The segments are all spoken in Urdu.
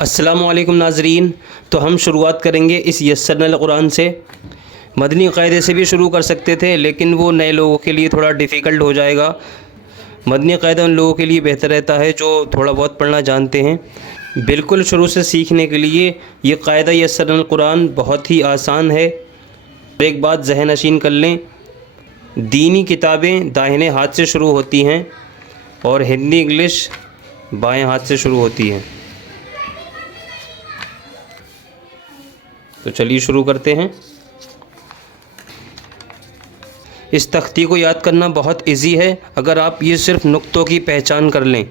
السلام علیکم ناظرین، تو ہم شروعات کریں گے اس یسرنا القرآن سے۔ مدنی قاعدے سے بھی شروع کر سکتے تھے لیکن وہ نئے لوگوں کے لیے تھوڑا ڈیفیکلٹ ہو جائے گا۔ مدنی قاعدہ ان لوگوں کے لیے بہتر رہتا ہے جو تھوڑا بہت پڑھنا جانتے ہیں۔ بالکل شروع سے سیکھنے کے لیے یہ قاعدہ یسرنا القرآن بہت ہی آسان ہے۔ ایک بات ذہن نشین کر لیں، دینی کتابیں داہنے ہاتھ سے شروع ہوتی ہیں اور ہندی انگلش بائیں ہاتھ سے شروع ہوتی ہیں۔ تو چلیے شروع کرتے ہیں۔ اس تختی کو یاد کرنا بہت ایزی ہے اگر آپ یہ صرف نقطوں کی پہچان کر لیں۔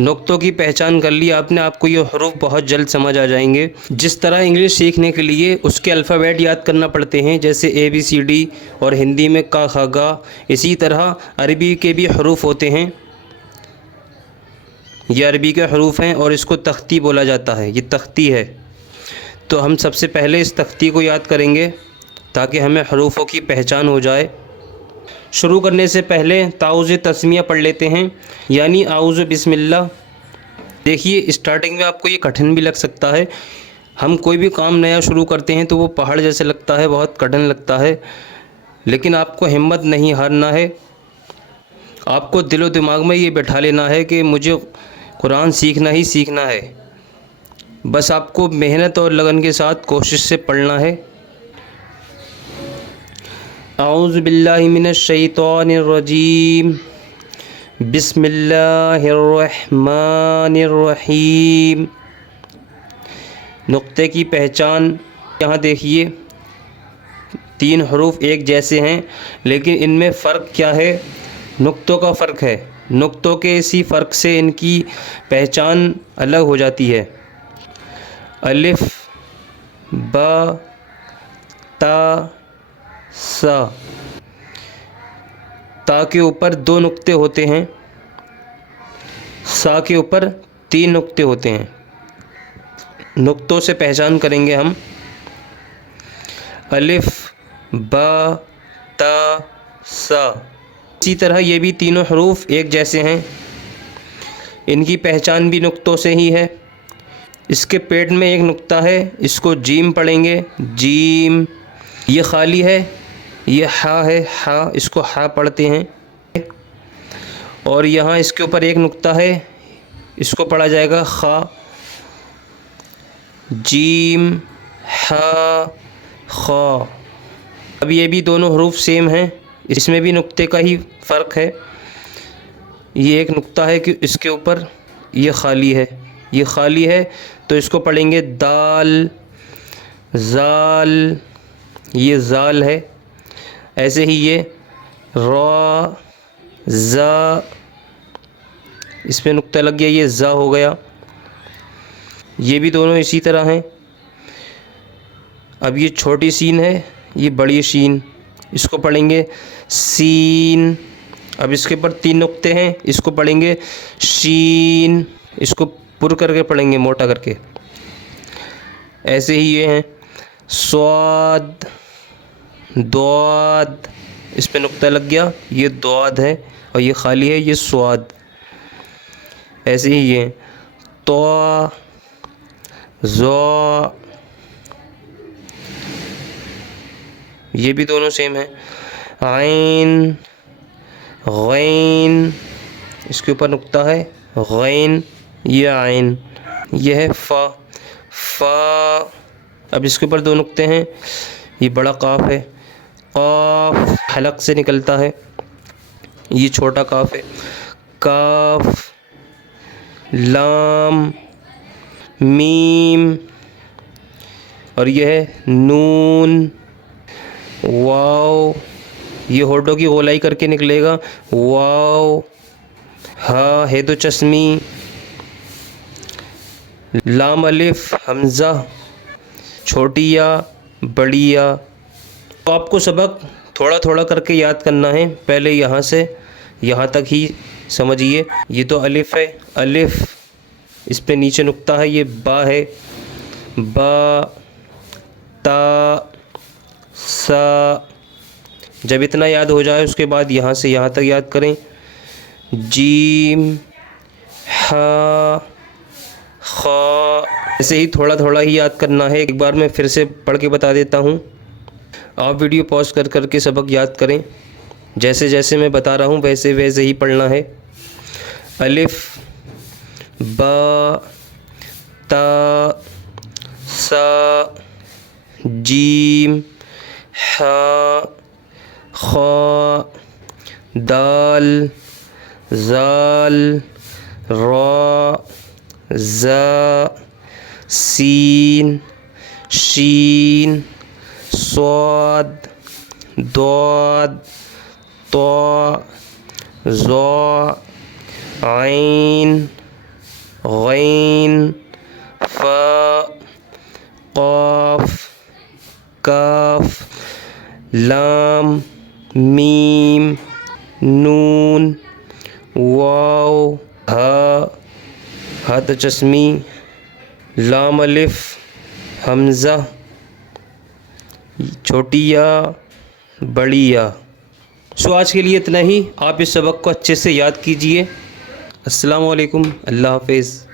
نقطوں کی پہچان کر لی آپ نے، آپ کو یہ حروف بہت جلد سمجھ آ جائیں گے۔ جس طرح انگلش سیکھنے کے لیے اس کے الفابیٹ یاد کرنا پڑتے ہیں، جیسے ABCD اور ہندی میں کا خا گا، اسی طرح عربی کے بھی حروف ہوتے ہیں۔ یہ عربی کے حروف ہیں اور اس کو تختی بولا جاتا ہے، یہ تختی ہے۔ تو ہم سب سے پہلے اس تختی کو یاد کریں گے تاکہ ہمیں حروفوں کی پہچان ہو جائے۔ شروع کرنے سے پہلے تعوذ تسمیہ پڑھ لیتے ہیں، یعنی اعوذ بسم اللہ۔ دیکھیے اسٹارٹنگ میں آپ کو یہ کٹھن بھی لگ سکتا ہے۔ ہم کوئی بھی کام نیا شروع کرتے ہیں تو وہ پہاڑ جیسے لگتا ہے، بہت کٹھن لگتا ہے، لیکن آپ کو ہمت نہیں ہارنا ہے۔ آپ کو دل و دماغ میں یہ بٹھا لینا ہے کہ مجھے قرآن سیکھنا ہی سیکھنا ہے۔ بس آپ کو محنت اور لگن کے ساتھ کوشش سے پڑھنا ہے۔ اعوذ باللہ من الشیطان الرجیم، بسم اللہ الرحمن الرحیم۔ نقطے کی پہچان، یہاں دیکھیے 3 حروف ایک جیسے ہیں لیکن ان میں فرق کیا ہے؟ نقطوں کا فرق ہے۔ نقطوں کے اسی فرق سے ان کی پہچان الگ ہو جاتی ہے۔ الف، با، تا، سا۔ تا کے اوپر 2 نقطے ہوتے ہیں، سا کے اوپر 3 نقطے ہوتے ہیں۔ نقطوں سے پہچان کریں گے ہم۔ الف، با، تا، سا۔ اسی طرح یہ بھی تینوں حروف ایک جیسے ہیں، ان کی پہچان بھی نقطوں سے ہی ہے۔ اس کے پیٹ میں ایک نقطہ ہے، اس کو جیم پڑھیں گے، جیم۔ یہ خالی ہے، یہ ہا ہے، ہا، اس کو ہا پڑھتے ہیں۔ اور یہاں اس کے اوپر ایک نقطہ ہے، اس کو پڑھا جائے گا خا، جیم، ہا، خا۔ اب یہ بھی دونوں حروف سیم ہیں، اس میں بھی نقطے کا ہی فرق ہے۔ یہ ایک نقطہ ہے کہ اس کے اوپر یہ خالی ہے، یہ خالی ہے تو اس کو پڑھیں گے دال، زال، یہ زال ہے۔ ایسے ہی یہ را، زا، اس میں نقطہ لگ گیا، یہ زا ہو گیا۔ یہ بھی دونوں اسی طرح ہیں۔ اب یہ چھوٹی سین ہے، یہ بڑی شین، اس کو پڑھیں گے سین۔ اب اس کے اوپر 3 نقطے ہیں، اس کو پڑھیں گے شین، اس کو پر کر کے پڑھیں گے، موٹا کر کے۔ ایسے ہی یہ ہیں صاد، دواد، اس پہ نقطہ لگ گیا، یہ دواد ہے اور یہ خالی ہے، یہ سواد۔ ایسے ہی یہ تو، زو، یہ بھی دونوں سیم ہیں۔ عین، غین، اس کے اوپر نقطہ ہے، غین، یہ عین۔ یہ ہے فا، فا۔ اب اس کے اوپر 2 نقطے ہیں، یہ بڑا قاف ہے، قاف حلق سے نکلتا ہے، یہ چھوٹا قاف ہے، کاف، لام، میم، اور یہ ہے نون، واو، یہ ہونٹوں کی گولائی کر کے نکلے گا، واو، ہا ہے تو چشمی، لام الف حمزہ، چھوٹی یا بڑی یا۔ تو آپ کو سبق تھوڑا تھوڑا کر کے یاد کرنا ہے، پہلے یہاں سے یہاں تک ہی سمجھیے۔ یہ تو الف ہے، الف، اس پہ نیچے نقطہ ہے، یہ با ہے، با، تا سا. جب اتنا یاد ہو جائے اس کے بعد یہاں سے یہاں تک یاد کریں. جیم ہا خا. ایسے ہی تھوڑا تھوڑا ہی یاد کرنا ہے. ایک بار میں پھر سے پڑھ کے بتا دیتا ہوں. آپ ویڈیو پاز کر کر کے سبق یاد کریں. جیسے جیسے میں بتا رہا ہوں ویسے ویسے ہی پڑھنا ہے. الف با تا سا جیم ہا خا دال زال را زا سین شین صاد ضاد طا ظا عین غین فا قاف کاف لام میم نون واو ہا تجسمی لام الف حمزہ چھوٹی یا بڑی یا. آج کے لیے اتنا ہی. آپ اس سبق کو اچھے سے یاد کیجئے. السلام علیکم. اللہ حافظ.